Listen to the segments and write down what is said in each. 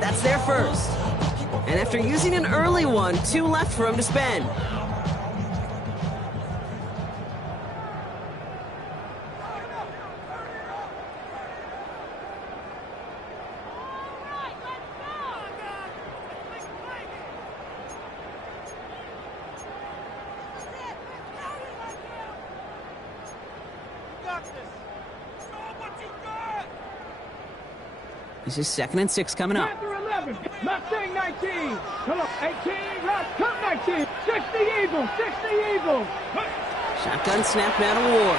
pass. That's their first. And after using an early one, 2 left for him to spend. This is 2nd and 6 coming up. Panther 11, Mustang 19, come on, 18, left, cut 19, 60 Eagles, 60 Eagles. Shotgun snap now to Ward.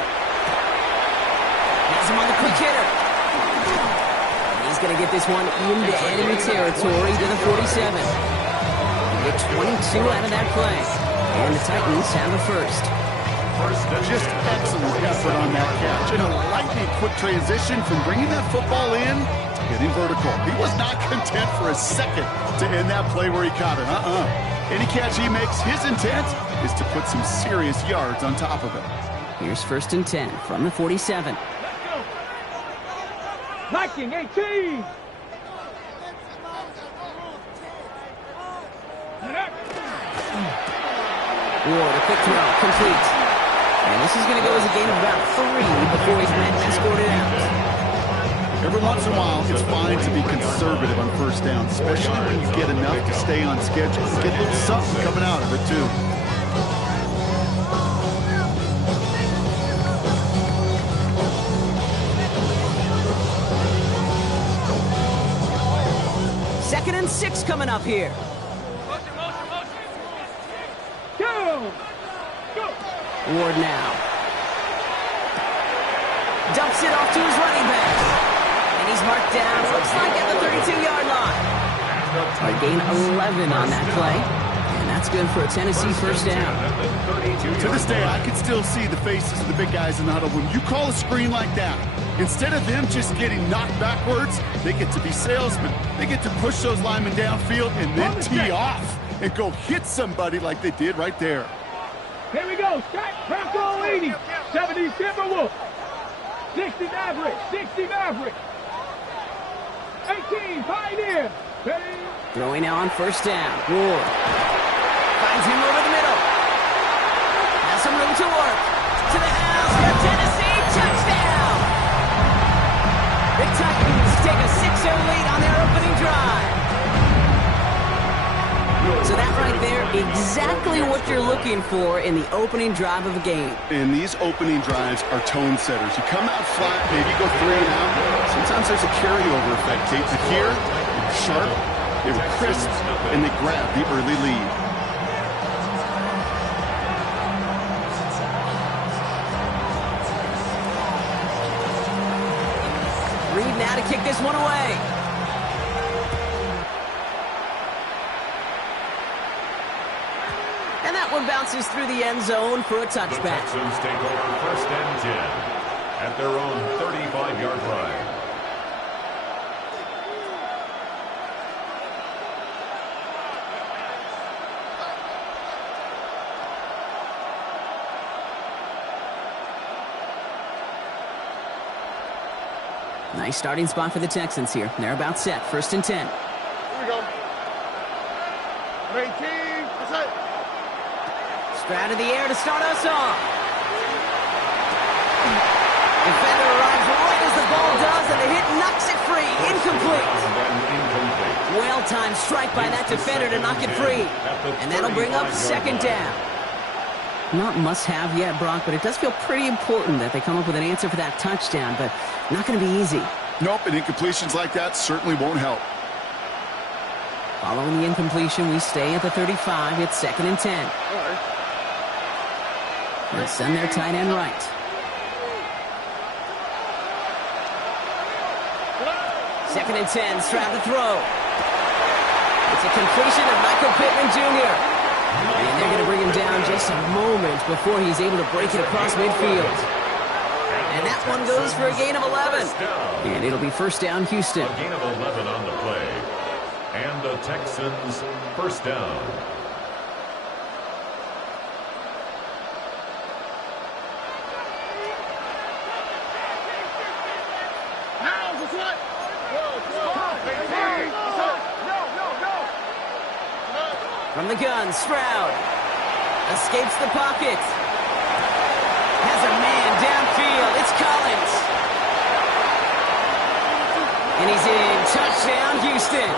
Has him on the quick hitter. He's going to get this one into enemy territory to the 47. They get 22 out of that play. And the Titans have the first. Just excellent effort on that catch. And a lightning quick transition from bringing that football in to getting vertical. He was not content for a second to end that play where he caught it. Any catch he makes, his intent is to put some serious yards on top of it. Here's 1st and 10 from the 47. Viking 18. Ward, a quick throw, complete. And this is going to go as a gain of about 3 before he's met and escorted out. Every once in a while, it's fine to be conservative on 1st down, especially when you get enough to stay on schedule. Get a little something coming out of it, too. Second and 6 coming up here. Go! Ward now. Dumps it off to his running back. And he's marked down, looks like at the 32-yard line. A gain 11 on that play. And that's good for a Tennessee 1st down. To this day, I can still see the faces of the big guys in the huddle. When you call a screen like that, instead of them just getting knocked backwards, they get to be salesmen. They get to push those linemen downfield and then tee off and go hit somebody like they did right there. Here we go. Stack, Bronco 80, 70 Timberwolf, 60 Maverick, 60 Maverick, 18 Pioneer. Throwing now on 1st down. Ward finds him over the middle. Has some room to work. To the house for Tennessee. Touchdown! The Titans take a 6-0 lead on their opening drive. So that right there, exactly what you're looking for in the opening drive of a game. And these opening drives are tone setters. You come out flat, maybe go 3 and out. Sometimes there's a carryover effect, Kate. But here, they were sharp, they were crisp, and they grabbed the early lead. Reed now to kick this one away. And that one bounces through the end zone for a touchback. The Texans take over 1st and 10 at their own 35-yard line. Nice starting spot for the Texans here. They're about set. 1st and 10. Here we go. 18, that's it. Stroud in the air to start us off. Defender arrives right as the ball does, and the hit knocks it free. Incomplete. Well-timed strike by that defender to knock it free. And that'll bring up 2nd down. Not must-have yet, Brock, but it does feel pretty important that they come up with an answer for that touchdown, but not going to be easy. Nope, and incompletions like that certainly won't help. Following the incompletion, we stay at the 35. It's 2nd and 10. They'll send their tight end right. Second and 10, Stroud to throw. It's a completion of Michael Pittman Jr. And they're going to bring him down just a moment before he's able to break it across midfield. And that one goes for a gain of 11. And it'll be 1st down, Houston. A gain of 11 on the play. And the Texans 1st down. From the gun, Stroud. Escapes the pocket. Has a man downfield. It's Collins. And he's in. Touchdown, Houston.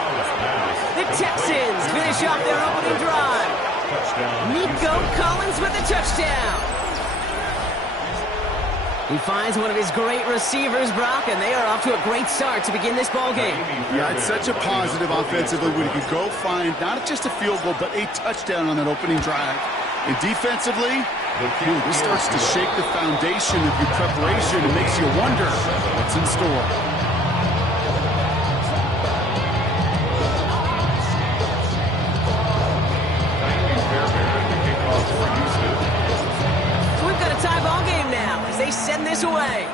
The Texans finish off their opening drive. Nico Collins with a touchdown. He finds one of his great receivers, Brock, and they are off to a great start to begin this ball game. Yeah, it's such a positive offensively when he could go find not just a field goal, but a touchdown on that opening drive. And defensively, this starts to shake the foundation of your preparation and makes you wonder what's in store. They send this away.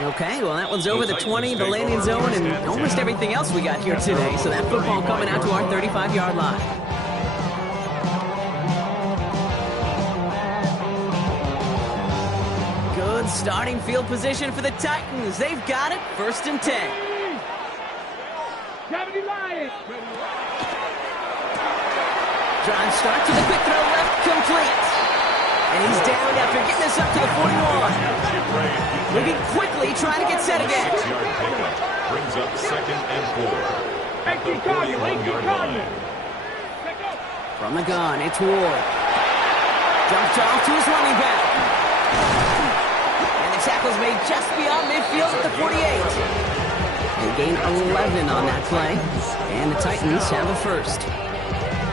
Okay, well, that one's over the 20, the landing zone, and almost everything else we got here today. So that football coming out to our 35-yard line. Good starting field position for the Titans. They've got it, 1st and 10. 70 Lions. Drive start to the quick throw left, complete. And he's down after getting this up to the 41. Moving quickly, trying to get set again. Brings up 2nd and 4. At the 41-yard line. From the gun, it's Ward. Dumped off to his running back. And the tackle's made just beyond midfield at the 48. They gain 11 on that play. And the Titans have the first.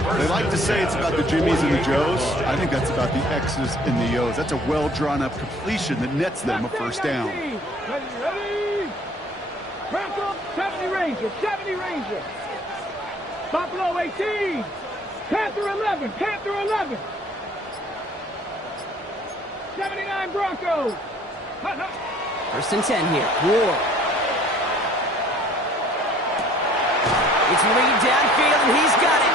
They like to say it's about the Jimmies and the Joes. I think that's about the X's and the O's. That's a well-drawn-up completion that nets them a first down. Ready? Bronco, 70 Ranger, 70 Ranger. Buffalo 18. Panther 11, Panther 11. 79 Broncos. 1st and 10 here. Ward. It's Reed downfield, and he's got it.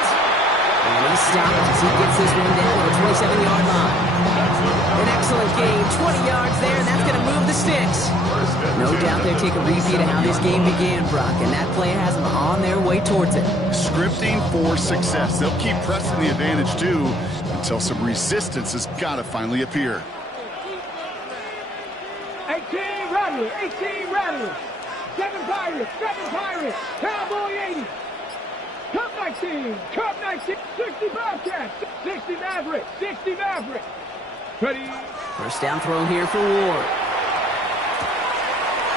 And he stopped as he gets this one down to the 27-yard line. An excellent gain, 20 yards there, and that's going to move the sticks. No doubt they take a repeat of how this game began, Brock, and that play has them on their way towards it. Scripting for success. They'll keep pressing the advantage, too, until some resistance has got to finally appear. 18 Rattlers, 18 Rattlers. 7 Pirates, 7 Pirates. Cowboy 80. Cup 19, Cup 19, 60 Bobcats, 60 Mavericks, 60 Mavericks. Ready? First down throw here for Ward.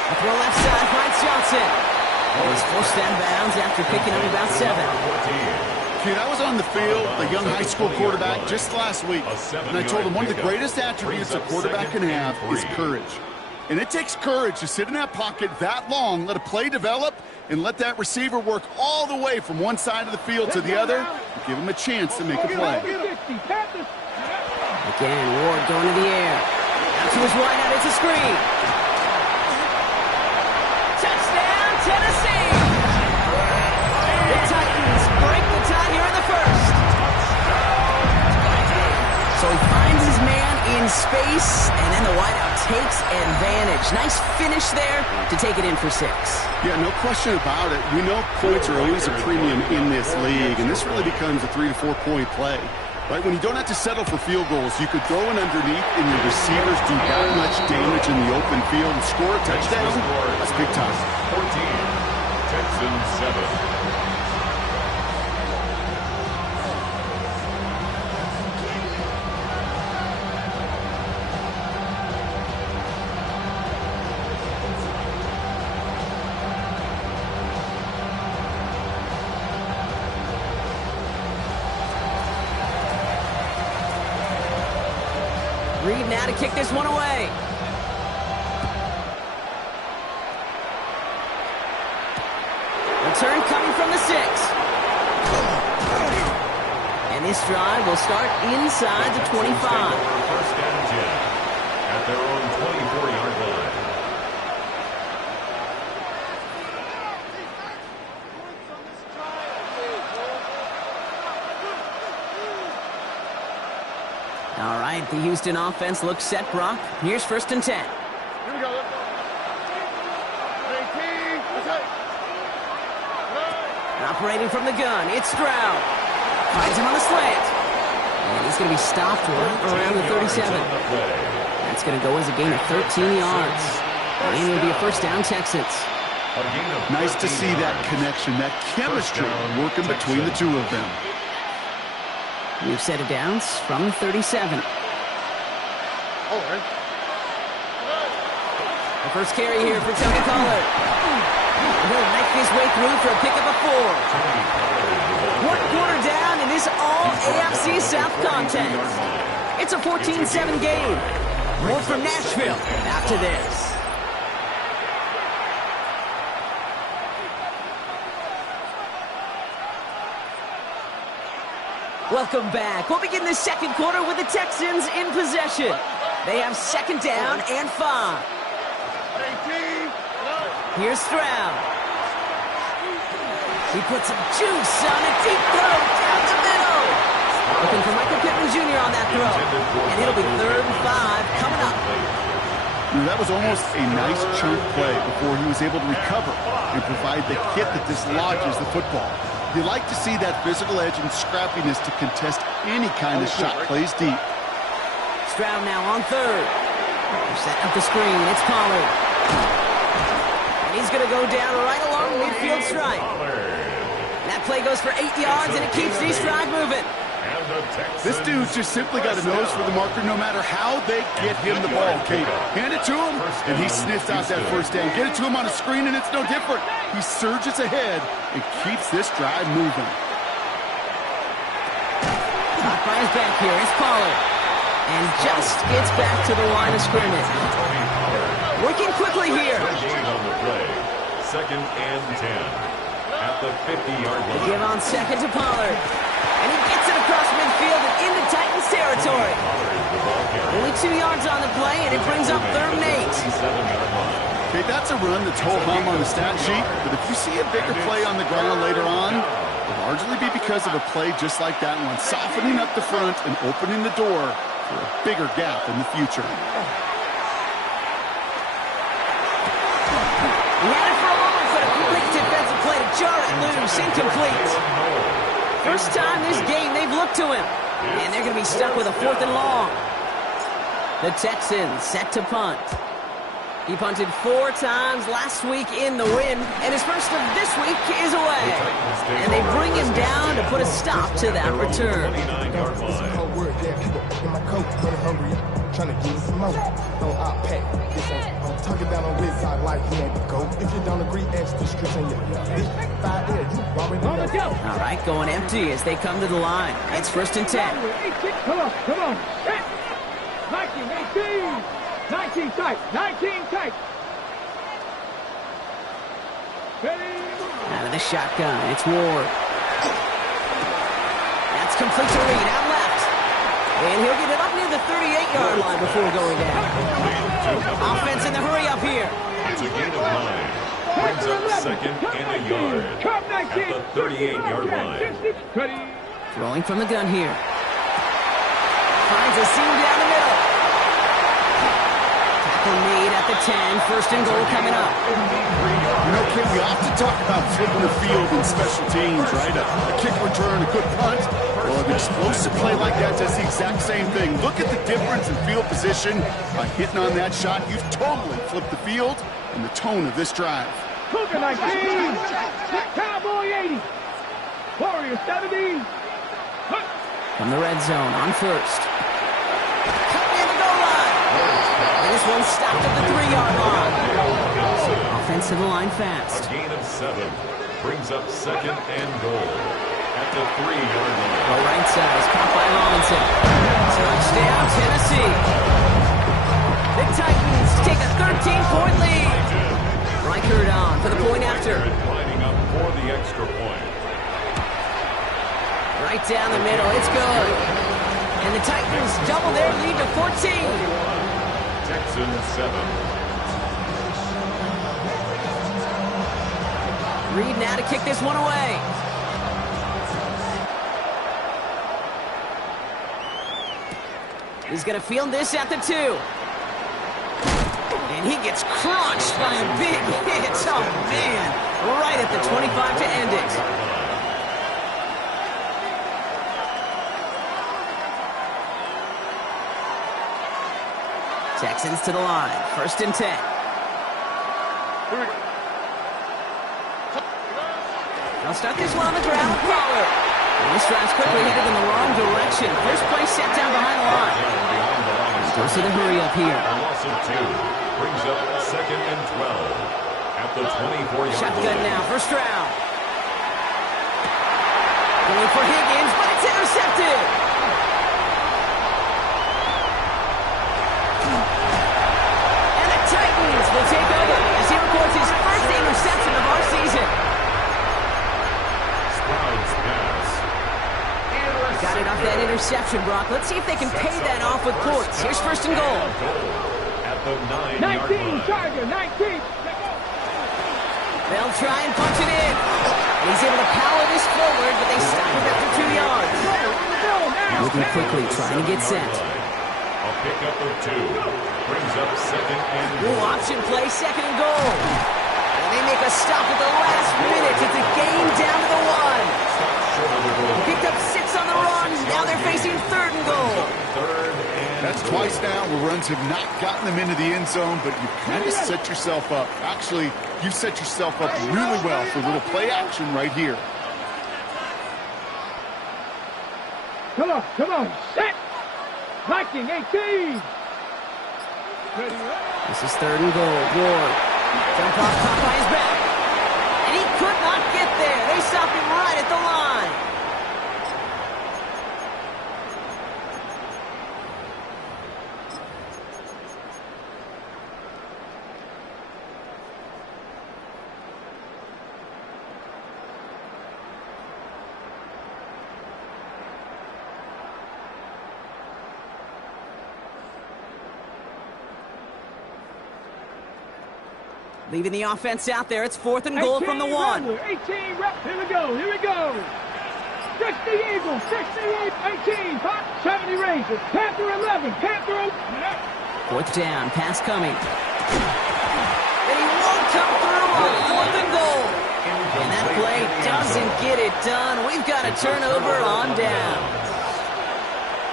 A throw left side, finds Johnson. And he's forced out of bounds after picking up about 7. Kid, I was on the field, a young high school quarterback, just last week. And I told him one of the greatest attributes a quarterback can have is courage. And it takes courage to sit in that pocket that long, let a play develop, and let that receiver work all the way from one side of the field to the other, and give him a chance to make a play. Again, Ward going to the air. Out to his wide out, it's a screen. Touchdown, Tennessee! The Titans break the tie here in the first. So he finds his man in space, and then the wideout takes advantage. Nice finish there to take it in for 6. Yeah, no question about it. We know points are always a premium in this league, and this really becomes a 3 to 4 point play. Right, when you don't have to settle for field goals, you could throw it underneath and your receivers do that much damage in the open field and score a touchdown. That's big time. 14, Texans 7. Reed now to kick this one away. Return coming from the 6. And this drive will start inside the 25. First down 10 at their own 24-yard line. All right, the Houston offense looks set, Brock. Here's 1st and 10. Here we go. 18. And operating from the gun, it's Stroud. Finds him on the slant. And he's going to be stopped right around the 37. That's going to go as a gain of 13 yards. And it'll be a first down, Texans. Nice to see that connection, that chemistry working between the two of them. We've set it downs from the 37. The first carry here for Tony Pollard. He'll make his way through for a pickup of 4. 1 quarter down in this all-AFC South contest. It's a 14-7 game. More from Nashville after this. Welcome back. We'll begin the second quarter with the Texans in possession. They have second down and 5. Here's Stroud. He puts some juice on a deep throw down the middle. Looking for Michael Pittman Jr. on that throw. And it'll be 3rd and 5 coming up. That was almost a nice chunk play before he was able to recover and provide the hit that dislodges the football. You like to see that physical edge and scrappiness to contest any kind of shot plays deep. Stroud now on 3rd. Setting up the screen. It's Pollard. And he's going to go down right along the midfield stripe. That play goes for 8 yards, and it keeps these drive moving. This dude's just simply got a nose for the marker no matter how they get him the ball, Kate. Hand it to him, and he sniffs out that first down. Get it to him on a screen, and it's no different. He surges ahead and keeps this drive moving. Caught by his back here. It's Pollard. And just gets back to the line of scrimmage. Working quickly here. Second and 10 at the 50-yard line. Give on second to Pollard. And he gets it across midfield and into Titans territory. Only 2 yards on the play, and it brings up 3rd and 8. Okay, that's a run that's ho-hum on the stat sheet, but if you see a bigger play on the ground later on, it'll largely be because of a play just like that one, softening up the front and opening the door for a bigger gap in the future. He had it for a moment, but a quick defensive play to jar it loose, incomplete. First time this game they've looked to him, and they're going to be stuck with a 4th and long. The Texans set to punt. He punted 4 times last week in the win, and his first of this week is away. And they bring him down to put a stop to that return. Trying to give me some more. No, I'll pack. I'm talking down on this side like he ain't the GOAT. If you don't agree, ask the streets and you all right, going empty as they come to the line. It's 1st and 10. Come on. 19 tight. 19 tight. Out of the shotgun, it's Ward. That's complete to Reed, out left. And he'll get it up near the 38-yard line before going down. Offense in the hurry up here. It's a gain of 9. Brings up second and a yard at the 38-yard line. Throwing from the gun here. Finds a seam down the middle. Tackle made at the 10. 1st and goal coming up. You know, Kim, we often talk about flipping the field in special teams, right? A kick return, a good punt. Well, an explosive play like that does the exact same thing. Look at the difference in field position. By hitting on that shot, you've totally flipped the field and the tone of this drive. Cougar 19, Cowboy 80, Warrior 70. From the red zone on 1st. Cut near the goal line. And this one's stopped at the 3-yard line. Offensive line fast. A gain of 7 brings up second and goal at the 3-yard line. The right side is caught by Robinson. Touchdown, Tennessee. The Titans take a 13-point lead. Reichert on for the point after. Lining up for the extra point. Right down the middle, it's good. And the Titans double their lead to 14. Texans 7. Reed now to kick this one away. He's going to field this at the 2. And he gets crunched by a big hit. Oh, man. Right at the 25 to end it. Texans to the line. 1st and 10. They'll start this one on the ground with Pollard. And this drive's quickly headed in the wrong direction. First play set down behind the line. Goes to the hurry up here. A loss of 2. Brings up 2nd and 12. At the 24-yard Shotgun line. now, first round. Going for Higgins, but it's intercepted. And the Titans will take over as he records his first interception of our season. Sprout's pass. Got it off that interception, Brock. Let's see if they can pay that off with points. Here's 1st and goal. At the 9-yard 19, line. Charger, 19. They'll try and punch it in. He's able to power this forward, but they stop him after 2 yards. Moving quickly, trying to get set. A pickup of 2. Brings up 2nd and Ooh, option play, 2nd and goal. And they make a stop at the last minute. It's a game down to the 1. Picked up 6 on the run. Now they're facing 3rd and goal. That's twice now where runs have not gotten them into the end zone, but you kind of set yourself up. Actually, you set yourself up really well for a little play action right here. Come on, set. Viking, 18. This is 3rd and goal. Ward. Jump off top by his back. And he could not get there. They stopped him right at the line. Leaving the offense out there. It's 4th and goal from the 1. 18 reps. Here we go. 60 Eagles, 18, 70 Rangers, Panther 11, Panther 11. 4th down, pass coming. And he won't come through on 4th and goal. And that play doesn't get it done. We've got a turnover on down.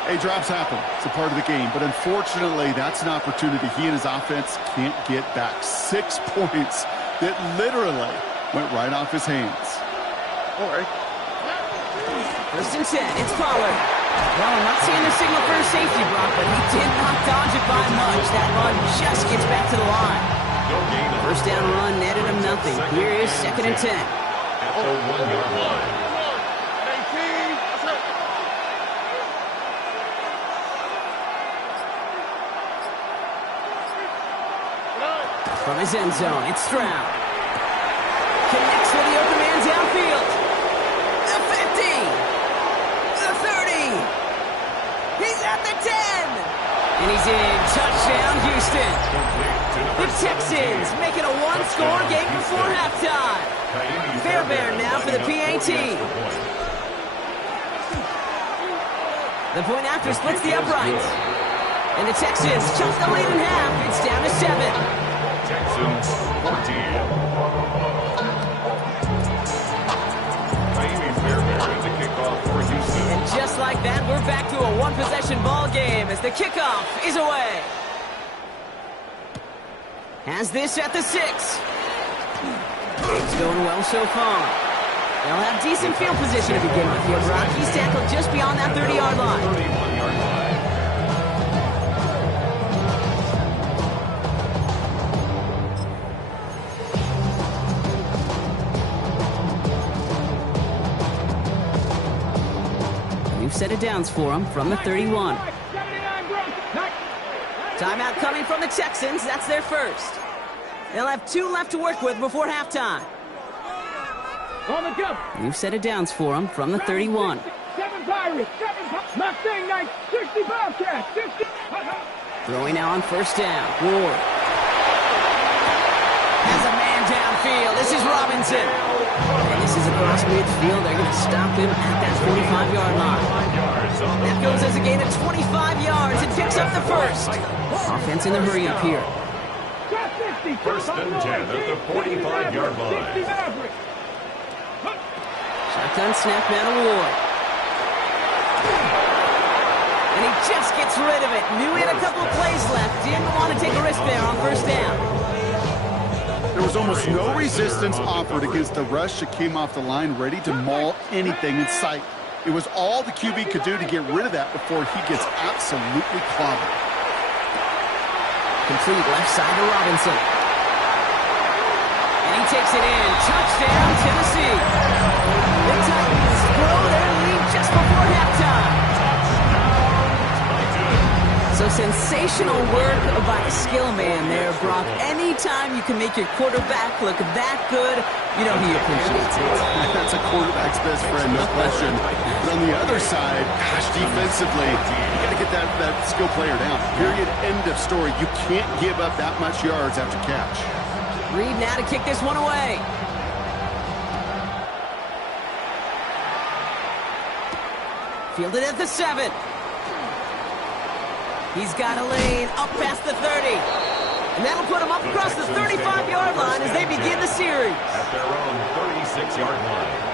Hey, drops happen. It's a part of the game. But unfortunately, that's an opportunity he and his offense can't get back. 6 points that literally went right off his hands. All right. 1st and 10. It's Pollard. Well, I'm not seeing the signal for a safety, Brock, but he did not dodge it by much. That run just gets back to the line. 1st down run netted him nothing. Here is 2nd and 10. At the 1-yard line. From his end zone, it's Stroud. Connects with the open man downfield. The 50. The 30. He's at the 10. And he's in. Touchdown, Houston. The Texans make it a 1-score game before halftime. Fairbairn now for the PAT. The point after splits the uprights. And the Texans chunk the lead in half. It's down to 7. Texans 14. Fairbairn at the kickoff for Houston. And just like that, we're back to a 1-possession ball game as the kickoff is away. Has this at the 6. It's going well so far. They'll have decent field position to begin with here. Brock, he's tackled just beyond that 30-yard line. 31-yard line. We've set it downs for him from the 31. Timeout coming from the Texans. That's their first. They'll have 2 left to work with before halftime. On the go. We've set it downs for him from the 31. 7 Pirates, 7 Mustang Knights, 60 Bobcats, 60. Throwing now on 1st down. Ward. Has a man downfield. This is Robinson. And this is across midfield. They're going to stop him at that 45-yard line. That goes as a gain of 25 yards. It picks up the first. Offense in the hurry up here. 1st and 10 at the 45-yard line. Shotgun snap, man of Ward. And he just gets rid of it. Knew he had a couple of plays left. Didn't want to take a risk there on first down. There was almost no resistance offered against the rush that came off the line, ready to maul anything in sight. It was all the QB could do to get rid of that before he gets absolutely clobbered. Complete left side to Robinson. And he takes it in. Touchdown, Tennessee. The Titans grow their lead just before halftime. So sensational work by a skill man there, Brock. Anytime you can make your quarterback look that good, you know he appreciates it. That's a quarterback's best friend, no question. But on the other side, gosh, defensively, you got to get that skill player down. Period, end of story. You can't give up that much yards after catch. Reed now to kick this one away. Fielded at the 7. He's got a lane up past the 30. And that'll put him up across the 35-yard line as they begin the series. At their own 36-yard line.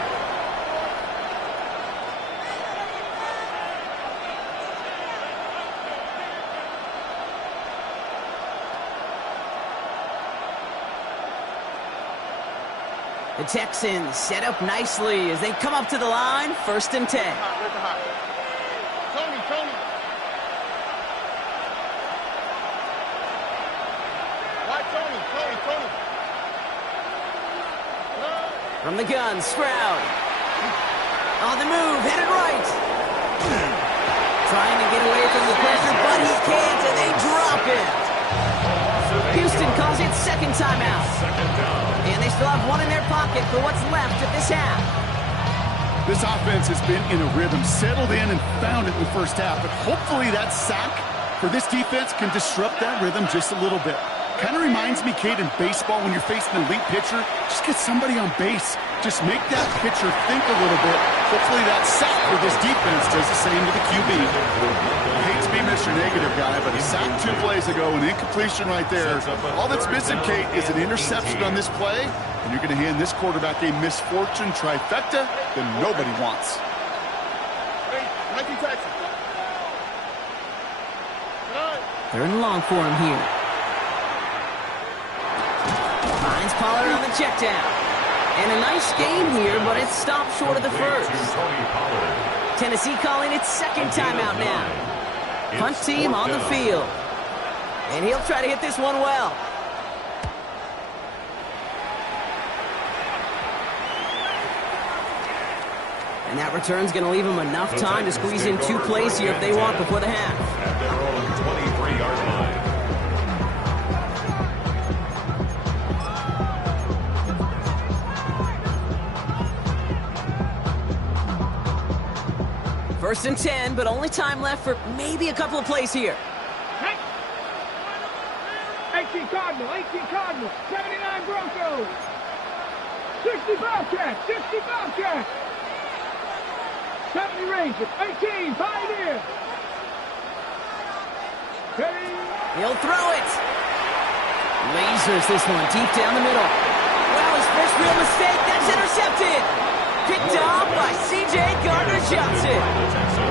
The Texans set up nicely as they come up to the line, 1st and 10. Tony. From the gun, Stroud. On the move, headed right. Trying to get away from the pressure, but he can't, and they drop it. Houston calls it second timeout. And they still have one in their pocket for what's left of this half. This offense has been in a rhythm, settled in and found it in the first half. But hopefully that sack for this defense can disrupt that rhythm just a little bit. Kind of reminds me, Kate, in baseball, when you're facing an elite pitcher, just get somebody on base. Just make that pitcher think a little bit. Hopefully that sack for this defense does the same to the QB. I hate to be Mr. Negative guy, but he sacked 2 plays ago, an incompletion right there. All that's missing, Kate, is an interception on this play, and you're going to hand this quarterback a misfortune trifecta that nobody wants. Third and long for him here. Finds Pollard on the check down. And a nice game here, but it's stopped short of the first. Tennessee calling its second timeout now. Punt team on the field. And he'll try to hit this one well. And that return's going to leave them enough time to squeeze in 2 plays here if they want before the half. At their own 23-yard line. First and 10, but only time left for maybe a couple of plays here. 18 Cardinal, 79 Broncos. 60 Bobcats, 70 Rangers, 18 Pioneers. He'll throw it. Lasers this one deep down the middle. Well, his first real mistake, that's intercepted. Picked off by C.J. Gardner-Johnson.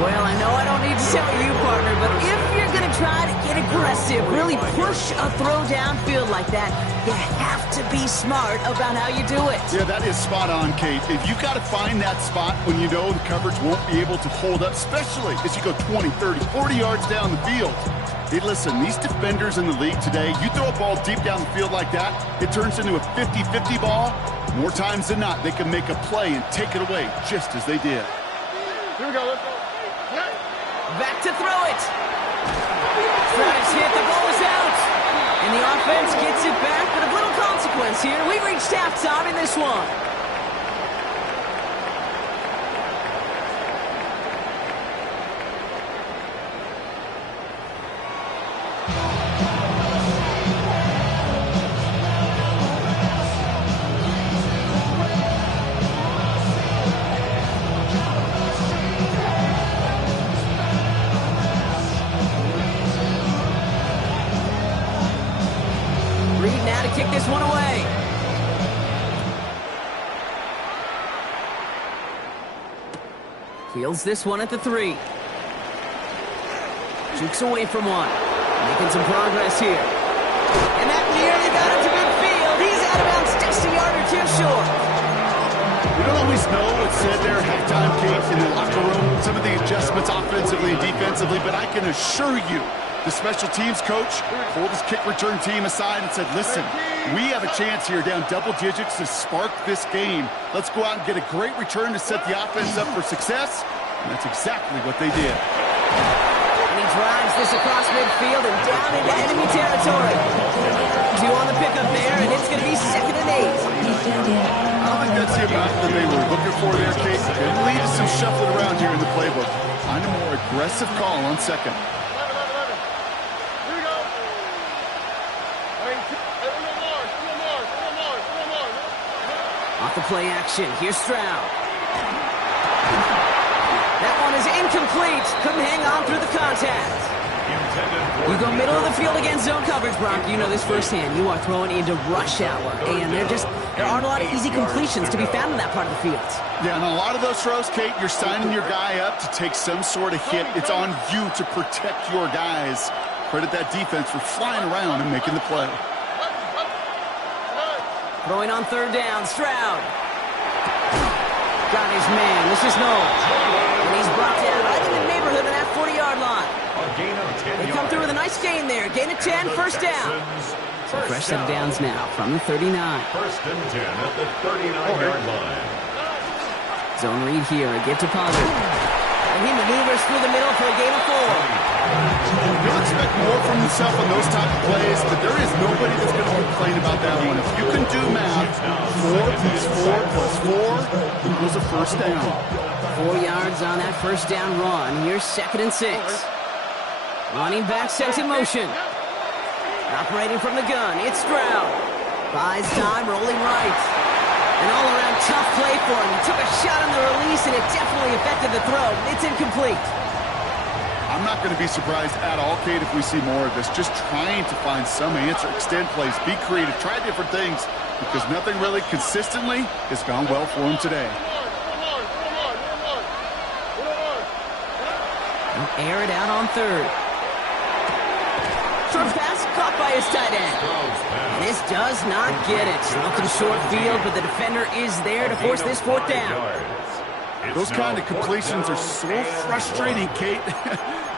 Well, I know I don't need to tell you, partner, but if you're going to try to get aggressive, really push a throw downfield like that, you have to be smart about how you do it. Yeah, that is spot on, Kate. If you got to find that spot when you know the coverage won't be able to hold up, especially as you go 20, 30, 40 yards down the field. Hey, listen, these defenders in the league today, you throw a ball deep down the field like that, it turns into a 50-50 ball. More times than not, they can make a play and take it away, just as they did. Here we go, let's go. Back to throw it. Travis hit, the ball is out. And the offense gets it back, but of little consequence here. We've reached halftime in this one. Kick this one away. Fields this one at the 3. Jukes away from one. Making some progress here. And that nearly got him to midfield. He's out of bounds just a yard or two short. We don't always know what's said there at halftime, Kate, in the locker room. Some of the adjustments offensively and defensively, but I can assure you, the special teams coach pulled his kick return team aside and said, listen, we have a chance here down double digits to spark this game. Let's go out and get a great return to set the offense up for success. And that's exactly what they did. And he drives this across midfield and down into enemy territory. 2 on the pickup there, and it's going to be 2nd and 8. I don't think that's the amount that they were looking for there, Kate. It leads to some shuffling around here in the playbook. Find a more aggressive call on 2nd. Off the play action, here's Stroud. That one is incomplete. Couldn't hang on through the contact. You go middle of the field against zone coverage, Brock. You know this firsthand. You are throwing into rush hour, and there aren't a lot of easy completions to be found in that part of the field. Yeah, and a lot of those throws, Kate, you're signing your guy up to take some sort of hit. It's on you to protect your guys. Credit that defense for flying around and making the play. Throwing on 3rd down, Stroud. Got his man. This is Knowles. And he's brought down right in the neighborhood of that 40-yard line. They come through with a nice gain there. Gain of 10, 1st down. So fresh set of downs now from the 39. 1st and 10 at the 39-yard line. Zone read here. A give to Pollard. And he maneuvers through the middle for a gain of 4. You'll expect more from himself on those type of plays, but there is nobody that's going to complain about that one. If you can do math, 4 plus 4 plus 4 equals a 1st down. 4 yards on that 1st down run. Here's 2nd and 6. Running back sent in motion. Operating from the gun, it's Stroud. Buys time, rolling right. An all-around tough play for him. He took a shot on the release, and it definitely affected the throw. It's incomplete. I'm not going to be surprised at all, Kate, if we see more of this. Just trying to find some answer, extend plays, be creative, try different things, because nothing really consistently has gone well for him today. They'll air it out on 3rd. Short pass caught by his tight end. And this does not get it. Looking short field, but the defender is there to force this 4th down. Those kind of completions are so frustrating, Kate.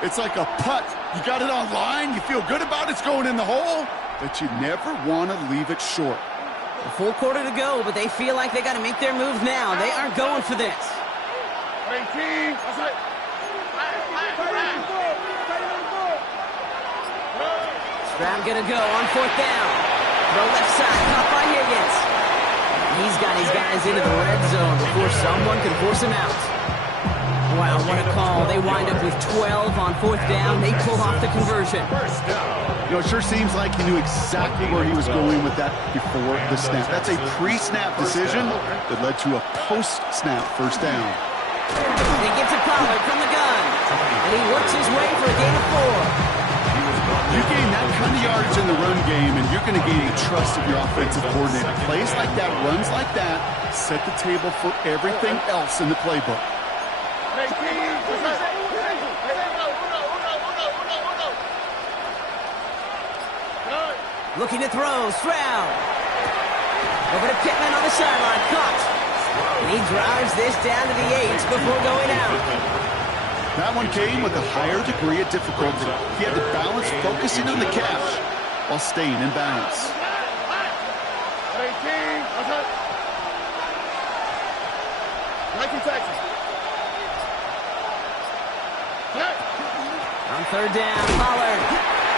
It's like a putt. You got it on line, you feel good about it's going in the hole, but you never want to leave it short. A full quarter to go, but they feel like they got to make their move now. They are going for this. Stroud gonna go on 4th down. Throw left side, caught by Higgins. He's got his guys into the red zone before someone can force him out. Wow, what a call. They wind up with 12 on 4th down. They pull off the conversion. You know, it sure seems like he knew exactly where he was going with that before the snap. That's a pre-snap decision that led to a post-snap 1st down. They get to Pollard from the gun. And he works his way for a gain of 4. You gain that kind of yardage in the run game, and you're going to gain the trust of your offensive coordinator. Plays like that, runs like that, set the table for everything else in the playbook. Looking to throw, Stroud. Over to Pittman on the sideline, caught. And he drives this down to the 8 before going out. That one came with a higher degree of difficulty. He had to balance focusing on the catch while staying in balance. On 3rd down, Pollard.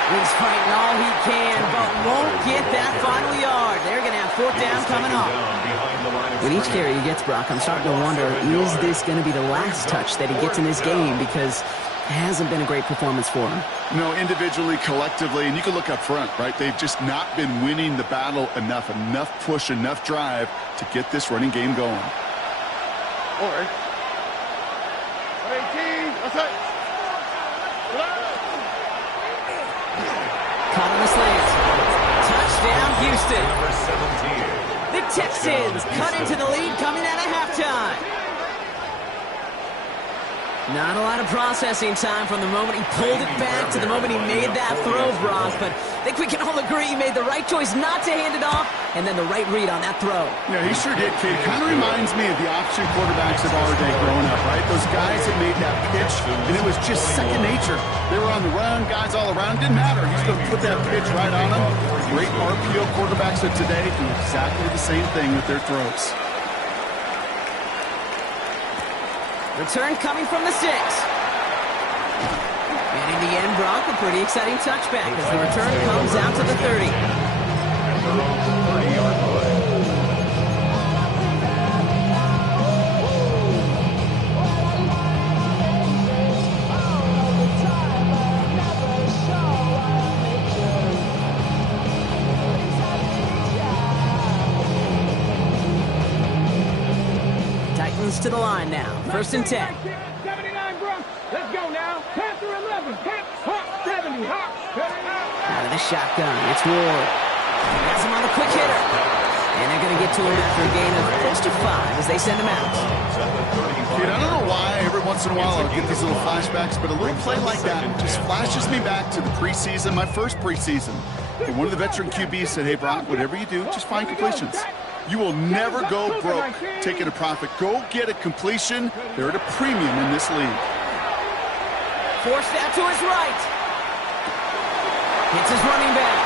He's fighting all he can, but won't get that final yard. They're going to have 4th down coming up. With each carry he gets, Brock, I'm starting to wonder, is this going to be the last touch that he gets in this game? Because it hasn't been a great performance for him. No, individually, collectively, and you can look up front, right? They've just not been winning the battle enough push, enough drive to get this running game going. Caught on the slant. Touchdown, Houston. The Texans cut into the lead coming out of halftime. Not a lot of processing time from the moment he pulled it back to the moment he made that throw, Brock. But I think we can all agree he made the right choice not to hand it off, and then the right read on that throw. Yeah, he sure did, Kate. Kind of reminds me of the option quarterbacks of our day growing up, right? Those guys that made that pitch, and it was just second nature. They were on the run, guys all around. Didn't matter. He's going to put that pitch right on them. Great RPO quarterbacks of today do exactly the same thing with their throws. Return coming from the 6. And in the end, Brock, a pretty exciting touchback as the return comes out to the 30. At their own 30-yard line. Titans to the line now. 1st and 10. 79 Bronx. Let's go now. Panther 11. Hawk 70. Hawk 79. Out of the shotgun. It's Ward. Gets him on the quick hitter. And they're going to get to him after a gain of close to 5 as they send him out. Dude, I don't know why every once in a while I'll get these little flashbacks, but a little play like that just flashes me back to the preseason, my first preseason. And one of the veteran QBs said, hey, Brock, whatever you do, just find completions. You will never go broke taking a profit. Go get a completion. They're at a premium in this league. Forced out to his right. Hits his running back.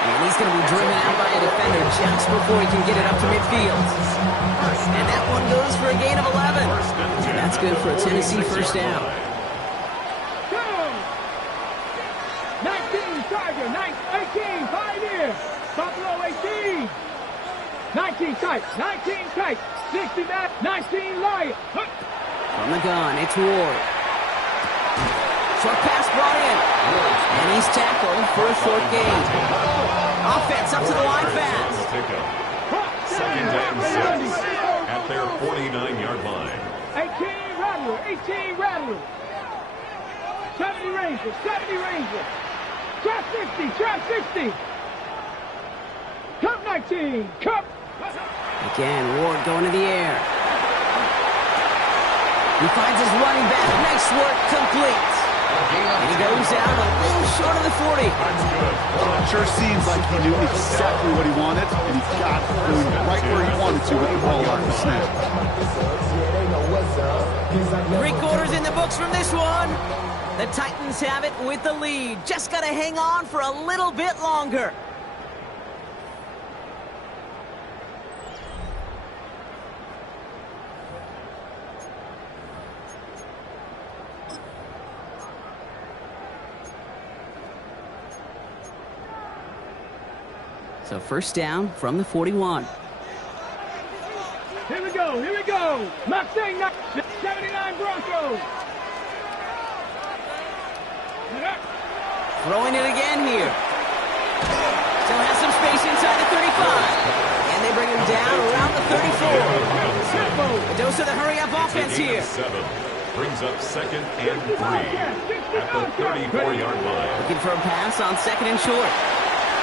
And he's going to be driven out by a defender just before he can get it up to midfield. And that one goes for a gain of 11. And that's good for a Tennessee first down. 19 Tiger, 18 Pioneer, Buffalo 18. 19 tight, 60 back, 19 Lion. From the gun, it's Ward. Short pass brought in. And he's tackled for a short gain. Offense up to the line fast. Second and 6 at their 49-yard line. 18 Rattler. 70 Ranger. Trap 60. Cup 19, Cup. Again, Ward going to the air. He finds his running back. Nice work, complete. And he goes out a little short of the 40. It sure seems like he knew exactly what he wanted, and he got it right where he wanted to with the ball off the snap. 3 quarters in the books from this one. The Titans have it with the lead. Just got to hang on for a little bit longer. So first down from the 41. Here we go. Mustang 79 Broncos. Throwing it again here. Still has some space inside the 35. And they bring him down around the 34. A dose of the hurry-up offense here. 7 brings up 2nd and 3 at the 34-yard line. Looking for a pass on 2nd and short.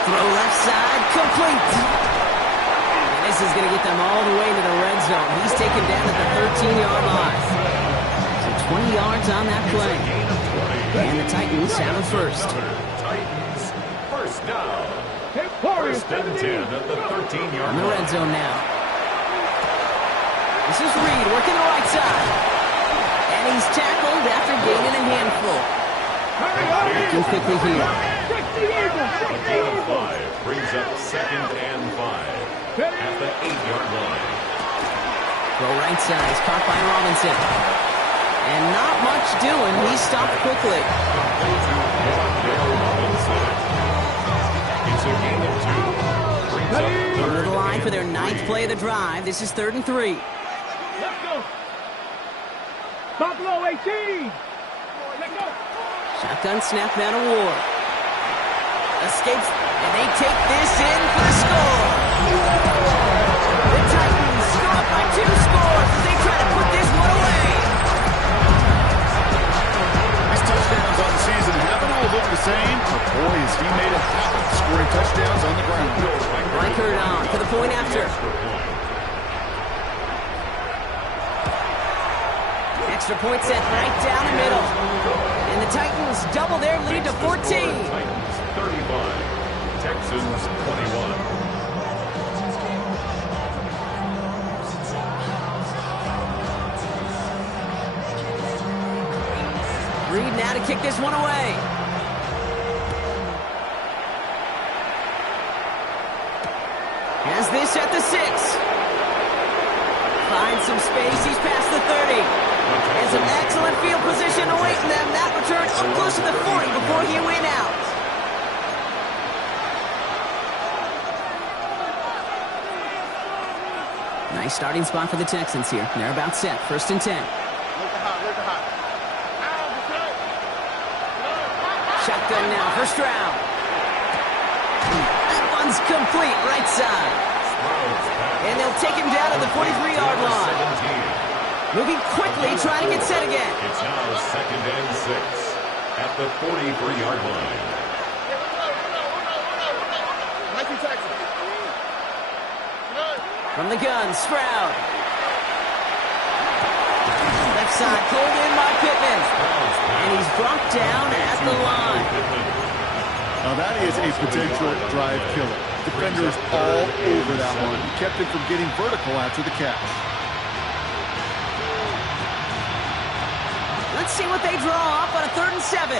Throw left side, complete. And this is going to get them all the way to the red zone. He's taken down at the 13-yard line. So 20 yards on that play. And the Titans have it first. Titans first down. First and 10 at the 13-yard On the line. red zone now. This is Reed working the right side. And he's tackled after gaining a handful. Looking quickly here. A gain of 5 brings up 2nd and 5 at the 8-yard line. Go right side. He's caught by Robinson. And not much doing. He stopped quickly. It's a gain of 2. Brings up Over 3rd the line for their and 9th 3. play of the drive. This is 3rd and 3. Let's go. Buffalo 18. Let's go. Shotgun snap now to Ward. Escapes, and they take this in for the score. The Titans score up by 2 scores as they try to put this one away. These touchdowns on the season haven't all looked the same, but boy, has he made it happen, scoring touchdowns on the ground. Reichert on to the point after. Extra point set right down the middle. And the Titans double their lead to 14. Titans 35, Texans 21. Reed now to kick this one away. Has this at the 6. Finds some space. He's past the 30. And some excellent field position awaiting them. That return up close to the 40 before he went out. Nice starting spot for the Texans here. They're about set. 1st and 10. Shotgun now, first round. That one's complete, right side. And they'll take him down to the 43-yard line. Moving quickly, trying to get set again. It's now 2nd and 6 at the 43-yard line. From the gun, Stroud. Left side, pulled in by Pittman. And he's brought down at the line. Now that is a potential drive killer. Defenders all over that one. He kept him from getting vertical after the catch. Let's see what they draw up on a 3rd and 7.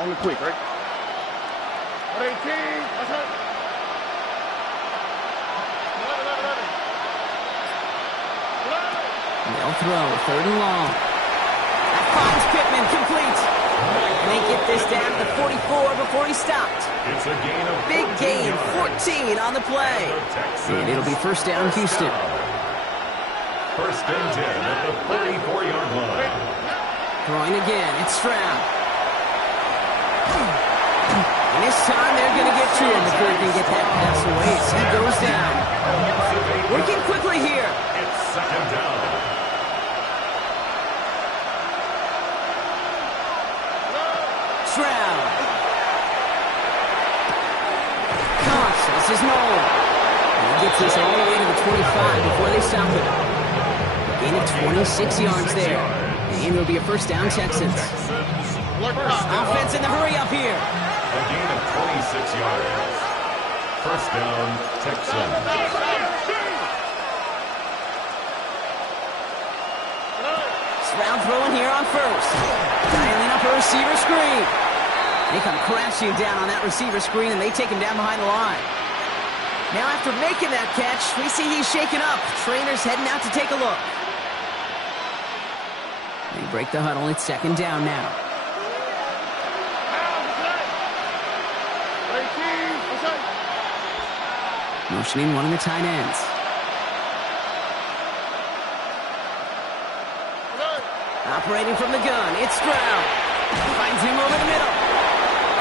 On the quick, right? 18. That's right. They'll throw, 3rd and long. That finds Pittman, complete. And they get this down to 44 before he stopped. It's a gain of Big gain, 14 on the play. And it'll be 1st down, Houston. 1st and 10 at the 44-yard line. Throwing again, it's Stroud. And this time they're going to get to him before he can get that pass away as he goes down. Working quickly here. It's 2nd down. Stroud. This is Nolan. And he gets this all the way to the 25 before they stop him. Gain of 26 yards there. And it'll be a 1st down, Texans. Offense in the hurry up here. A gain of 26 yards. 1st down, Texans. Stroud throwing here on 1st. Dialing up a receiver screen. They come crashing down on that receiver screen, and they take him down behind the line. Now, after making that catch, we see he's shaken up. Trainer's heading out to take a look. They break the huddle. It's 2nd down now. Motioning one of the tight ends. Operating from the gun, it's Stroud. Finds him over the middle.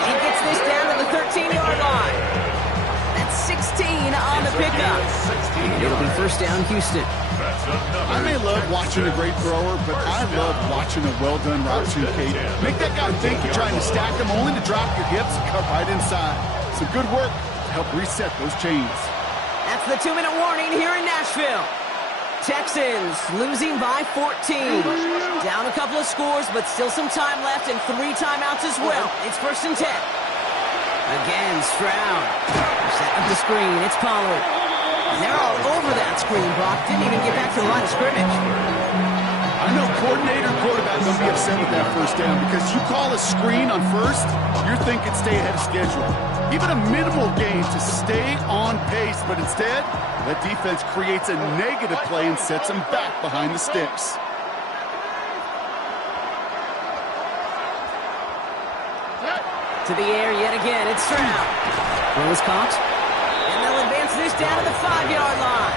He gets this down to the 13-yard line. That's 16 on the pickup. And it'll be 1st down, Houston. I may love watching a great thrower, but I love watching a well-done route to Kate. Make that guy think you're trying to stack him, only to drop your hips and cut right inside. Some good work to help reset those chains. That's the 2-minute warning here in Nashville. Texans losing by 14. Down a couple of scores, but still some time left and 3 timeouts as well. It's 1st and 10. Again, Stroud. Set up the screen. It's Pollard. And they're all over that screen, Brock. Didn't even get back to the line of scrimmage. I know coordinator and quarterback going to be upset with that 1st down because you call a screen on 1st, you're thinking stay ahead of schedule. Even a minimal gain to stay on pace, but instead, that defense creates a negative play and sets them back behind the sticks. To the air yet again, it's Stroud. Throw is caught. And they'll advance this down to the 5-yard line.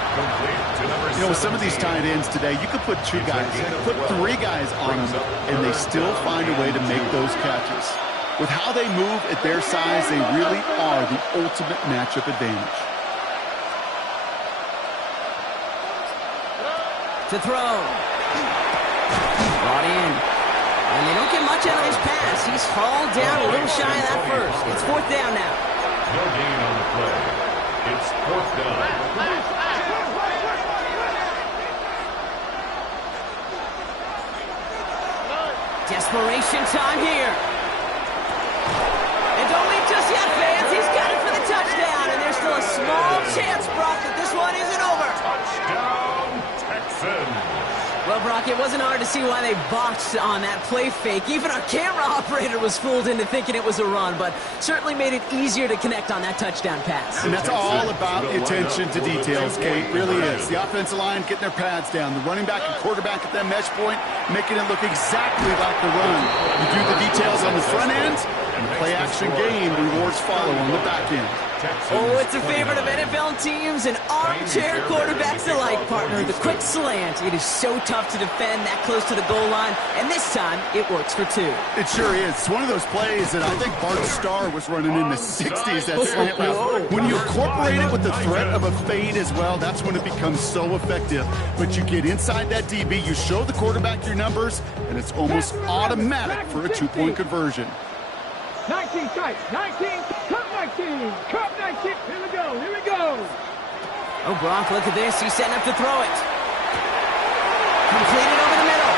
You know, with some of these tight ends today, you could put 2 guys, put 3 guys on them, and they still find a way to make those catches. With how they move at their size, they really are the ultimate matchup advantage. To throw. Brought in. And they don't get much out of his pass. He's hauled down a little shy of that 1st. It's 4th down now. No gain on the play. It's 4th down. Desperation time here. And don't leave just yet, fans. He's got it for the touchdown. And there's still a small chance, Brock, that this one isn't over. Touchdown, Texans. Well, Brock, it wasn't hard to see why they botched on that play fake. Even our camera operator was fooled into thinking it was a run, but certainly made it easier to connect on that touchdown pass. And that's all about the attention to details, Kate. It really is. The offensive line getting their pads down. The running back and quarterback at that mesh point, making it look exactly like the run. You do the details on the front end, and play action game rewards follow on the back end. Oh, it's a favorite of NFL teams and armchair quarterbacks alike, partner. The quick slant. It is so tough to defend that close to the goal line, and this time it works for two. It sure is. It's one of those plays that I think Bart Starr was running in the 60s, that slant route. When you incorporate it with the threat of a fade as well, that's when it becomes so effective. But you get inside that DB, you show the quarterback your numbers, and it's almost automatic for a two-point conversion. 19 tight, 19, Cup 19, Cup 19. Here we go, here we go. Oh, Brock, look at this. He's setting up to throw it. Completed over the middle.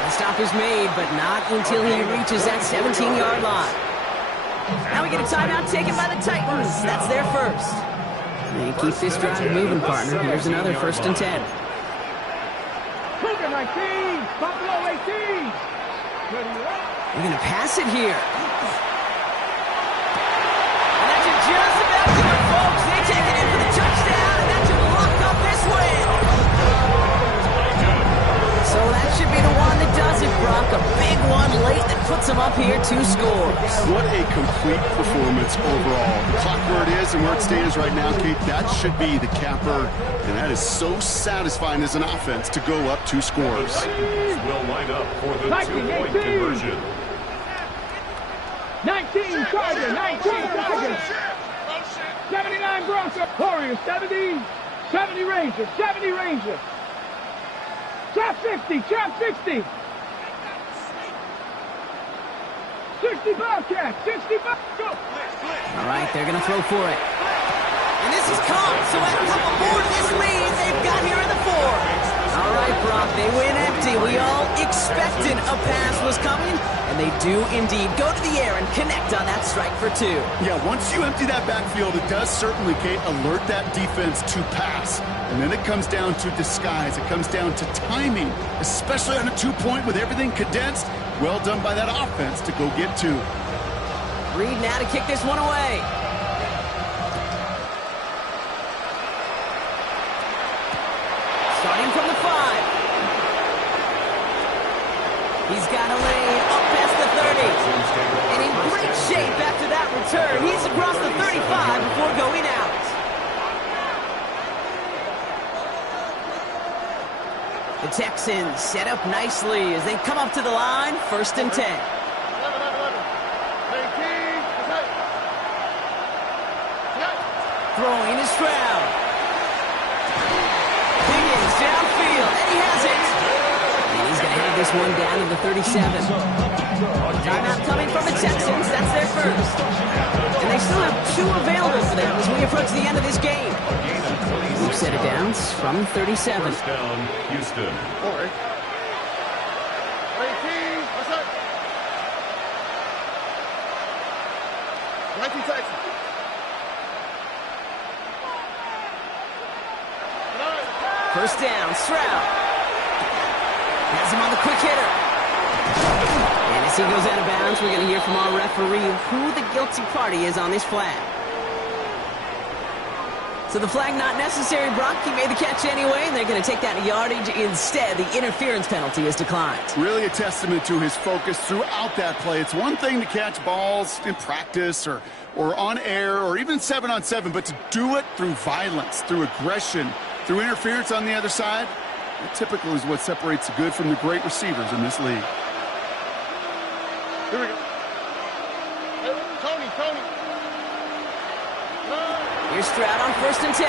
The stop is made, but not until he reaches that 17-yard line. Now we get a timeout taken by the Titans. That's their first. They keep this drive moving, partner. Here's another 1st and 10. Cougar 19, Buffalo 18. They're going to pass it here. And that should just about do it, folks. They take it in for the touchdown, and that should lock up this win. So that should be the one that does it, Brock. A big one late that puts them up here 2 scores. What a complete performance overall. The clock where it is and where it stands right now, Kate, that should be the capper. And that is so satisfying as an offense to go up 2 scores. Will line up for the 2-point conversion. 19 Tiger, 19 Tiger. 79 Broncos, Warriors, 70, 70 Rangers, 70 Rangers. Trap 60, trap 60. 60 Bobcats, 60 Bobcats. Go. All right, they're going to throw for it. And this is caught, so add a couple more to this lead they've got here in the 4. All right, Brock, they win empty. We all expected a pass was coming, and they do indeed go to the air and connect on that strike for 2. Yeah, once you empty that backfield, it does certainly, Kate, alert that defense to pass. And then it comes down to disguise. It comes down to timing, especially on a 2-point with everything condensed. Well done by that offense to go get 2. Reed now to kick this one away. Starting from the 5. He's got a lane up past the 30. And in great shape after that return. He's across the 35 before going out. The Texans set up nicely as they come up to the line. 1st and 10. Throwing is Stroud. Higgins downfield, and he has it. And he's going to have this one down to the 37. Timeout coming from the Texans. That's their first. And they still have 2 available for them as we approach the end of this game. We've set it down from 37. First down, Houston. 19 Texans. First down, Stroud. Has him on the quick hitter. And as he goes out of bounds, we're going to hear from our referee who the guilty party is on this flag. So the flag not necessary. Brock, he made the catch anyway, and they're going to take that yardage instead. The interference penalty is declined. Really a testament to his focus throughout that play. It's one thing to catch balls in practice or on air or even 7-on-7, but to do it through violence, through aggression, through interference on the other side, that typically is what separates the good from the great receivers in this league. Here we go. Hey, Tony. Here's Stroud on 1st and 10.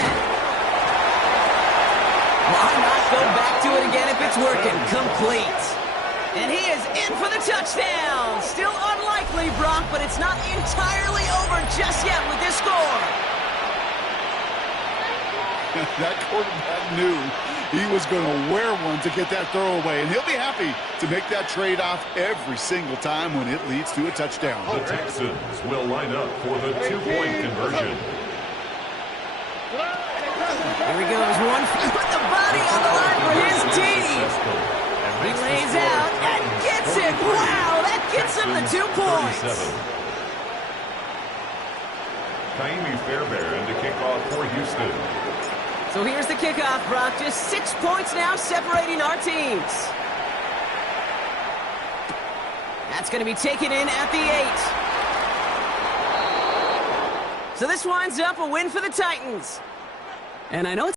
Why not go back to it again if it's working? Complete. And he is in for the touchdown. Still unlikely, Brock, but it's not entirely over just yet with this score. That quarterback knew He was going to wear one to get that throwaway, and he'll be happy to make that trade-off every single time when it leads to a touchdown. The Texans will line up for the two-point conversion. Here he goes. One put the body on the line for his team. He lays out and gets it. Wow, that gets him the 2 points. Kaimi Fairbairn to kick off for Houston. So here's the kickoff, Brock. Just 6 points now separating our teams. That's going to be taken in at the 8. So this winds up a win for the Titans. And I know it's